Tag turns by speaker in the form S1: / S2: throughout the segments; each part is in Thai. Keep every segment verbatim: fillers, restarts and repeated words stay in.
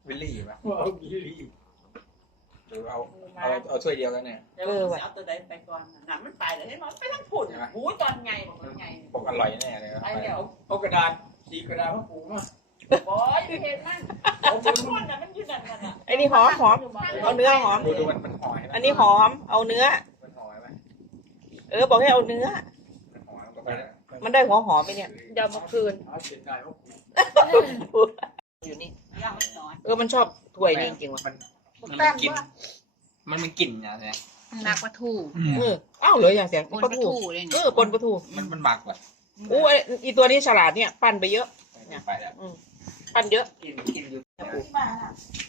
S1: วิลลี่ป่ะ
S2: เอาวิลลี่
S1: หรือเอาเอาเอาถ้วยเดียวกันเนี่ย
S3: เดี๋ยวเอาตัวใดไปก่อนหนังมันไปเลยให้มันไปทั้งผุดหูตอนไงตอนไง
S1: ผมอร่อยแน่เลย
S3: ไปเดี๋ยว
S2: เอากระดาษสีกระดาษมาปูมา
S3: บอยเห็นมันเอาทุกคนน่ะมันยืนนั่นกันอ่ะ
S4: ไอ้นี่หอมหอมเอาเนื้อหอม
S1: ดูดูมันมันหอย
S4: อันนี้หอมเอาเนื้อ
S1: มันหอยไหม
S4: เออบอกให้เอาเนื้อ
S1: มันหอยมันก็ไปแล้ว
S4: มันได้หัวหอมไปเนี่ย
S5: เดี๋ยวมาคืน
S2: หาเสียดายว่าปู
S4: อยู่นี่
S3: ย่างมันน้อย
S4: เออมันชอบถ้วยนี่จริงๆว่ะ
S1: มันมันกินมันมันกลิ่นนะเนี่ย
S5: หนักปลาทู
S4: เอออ้าวเหลืออย่างเสียง
S5: ปน
S4: ป
S5: ป
S4: ลา
S5: ลา
S4: ทู
S5: ทูเลย
S4: เอ
S5: เนี่ย
S4: อปนปลาทู
S1: มันมันหมักว่ะ
S4: อู้ไอ้อีตัวนี้ฉลาดเนี่ยปั้นไปเยอะ
S1: ไปแล้ว
S4: อืมปั้นเยอะ
S1: กินกินอยู่
S3: ที่มาน่ะ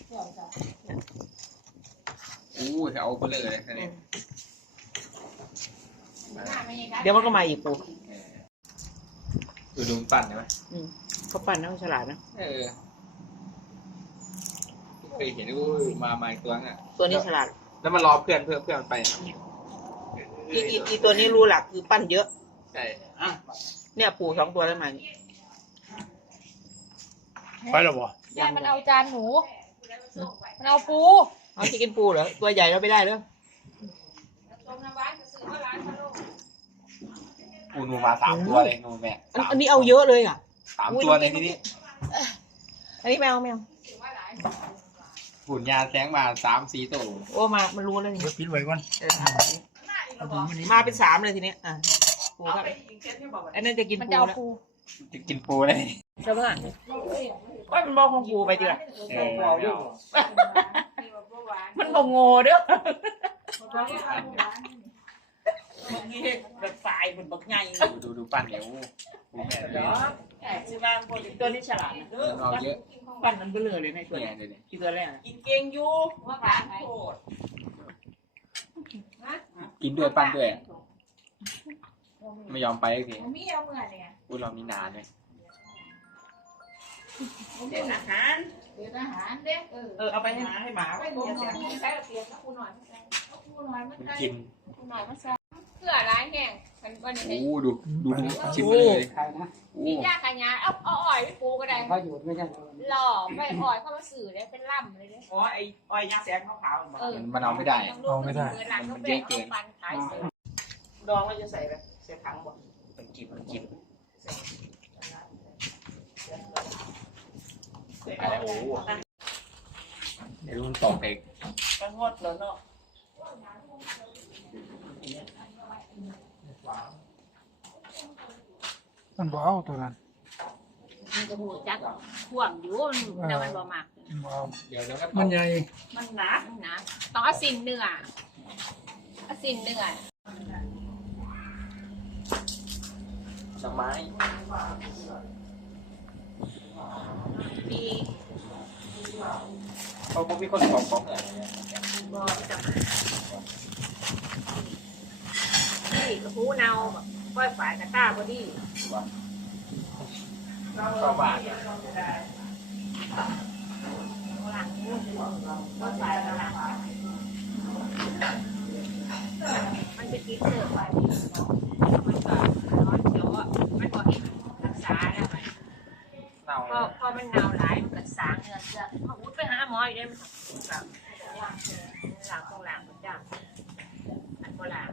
S1: อู้เอาไปเลยเลยนี่
S4: เดี๋ยวมันก็มาอีกปู
S1: ดูดูปั่นใช่ไหม
S4: อืมเขาปั้นนะเขาฉลาดนะ
S1: เออเคยเห็นว่ามามาอีกตัวน่ะ
S4: ตัวนี้ฉลาด
S1: แล้วมันรอเพื่อนเพื่อนเพื่อนมันไป
S4: อีอีอีตัวนี้รู้หลักคือปั้นเยอะ
S1: ใช่
S2: อ่ะ
S4: เนี่ยปูสองตัวแล้วมานี่
S2: ไปแล้วบ่
S5: ยายมันเอาจานหนูมันเอาปู
S4: เอาที่กินปูเหรอตัวใหญ่เราไม่ได้เหรอ
S1: ปูนูมาสามตัวเลยนูแม่
S4: อันอันนี้เอาเยอะเลยอ่ะ
S1: สามตัวเลยทีนี้
S4: อันนี้แมวแมว
S1: หุ่นยาแสงมาสามสี่ตัว
S4: โอ้มามันรู้แล้วนี่
S2: เดี๋ยวปิดไว้ก่อน
S4: เออเอาอันนี้มาเป็นสามเลยทีนี้อ่ะปู
S3: เอา
S4: ก็
S3: ไปอีกเส้นนี่บอกว่า
S4: อันนั้นจะกิน
S5: มัน
S4: ปู
S5: จะเอา
S4: แล้ว
S5: ปู
S1: จะกินปูเลย
S4: ใช่ไหมก็มันบอกของปูไปจ้ะ
S1: เออเอา
S4: มันบอกโง่เด้อ
S3: นี่แบบสายเหมือนบักไง
S1: ดูดูดูปั้นเดี๋ยวปูแม่
S3: เดี๋ยวแอบซื้อบางคน
S4: ตัวนี้ฉลาดนะ
S3: เด้อ
S1: เอาเยอะ
S4: ปั้นมันเบลอเลยในตัว
S1: เนี่ย
S4: นี้
S1: เดี๋ยวนี้
S4: ที่ตัวแรกนะ
S3: กินเก่งอยู่ว่าการโคตร
S1: กินด้วยปั้นด้วยไม่ยอมไปโอเค
S3: มีเอาเมื่อเนี่ย
S1: พูดเรามีนานเลย
S3: เด็ดอาหาร
S6: เดี๋ยวอาหารเด้เออ
S4: เออเอาไปให้หมาให้หมา
S6: ไป
S4: ไว้
S6: ดู
S4: เดี๋ยว
S6: หน่
S4: เสี
S6: อย ย
S4: ง
S6: ใช้เตียงก็คูหน่อยเอาคูหน่อยมัน
S1: มัน
S6: ได้
S1: กิน
S6: คูหน่อยมันใส่เพื่อร้ายแห้งฉันวันนี้
S1: โอ้ดูดูดูชิมไปเลยโอ้
S6: นี่ยาขยายเอาเอาอ่อยไปปูก็ได้
S2: ประโยชน์ไม่ใช่
S6: หล่อไปอ่อยเข้ามาสื่อเลยเป็นล่ำเลยเนี่ย
S4: อ๋อไอ้อ้อยยาแสงขาวๆมา
S6: เออ
S1: มันเอาไม่ได้
S6: เอาไม่ได้หลังก็เป็นเอาฟันขายเสือ
S4: ดองแล้วจะใส่แบบใส่ถังบ่
S1: มันกินมันกิน
S4: ใส่
S1: อะไรโอ้เดี๋ยวมันตกเอง
S3: กระงดแล้วเนาะ
S2: มันบ่เอาตัวนั้น
S6: มันจะหูจักข่วงอยู่แต่มันบ่มาก
S2: บ่เอา
S1: เดี๋ยวเดี๋ยวก็ต
S2: มัน
S1: ก
S2: ใหญ่
S3: มันหนัก
S6: นะต้องเอาสินเนื้อเอาสินเนื้อ
S1: ดอกไม้
S6: ดี
S1: เขาบอกมีคนของของเหรอ
S6: บ่จะมานี่กระหูเนาก้อยฝ่ายกระต้าพอดี
S1: ก็บาท
S6: หลังก้อยฝ่ายหลังมันเป็นกิ๊กเสิร์ฟไปมันก็ร้อนเขียวอ่ะมันก็เห็นรักษาแล้วไป
S1: เน่า
S6: พอพอมันหนาวหลายมันก็สางเงินจะพอวุ้ไปหาหมออีกได้มันหลังหลังตรงหลังมันจ้าอันโบราณ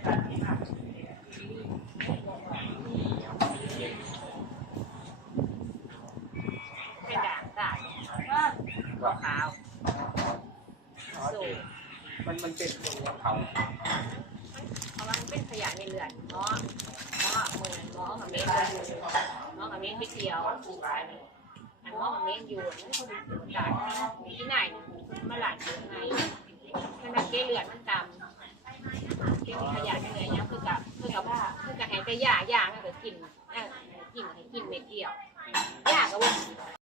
S6: เป็นด่างด่างก็ขาวสูง
S1: มันมันเป็นเขา
S6: เพราะว่ามันเป็นขยะในเรือนเนาะเนาะมือเนาะกับเมฆเนาะกับเมฆไปเที่ยวอันเนาะกับเมฆอยู่นั่นเขาดูด่างที่ไหนมาหลานอยู่ไงขนาดเกลือนมันต่ำเกลือขยะในเรือนยังคือกับคือกับว่าคือกับแห่งแต่หญ้าหญ้าก็กินกินให้กินเม็ดเดียวหญ้าก็ว่า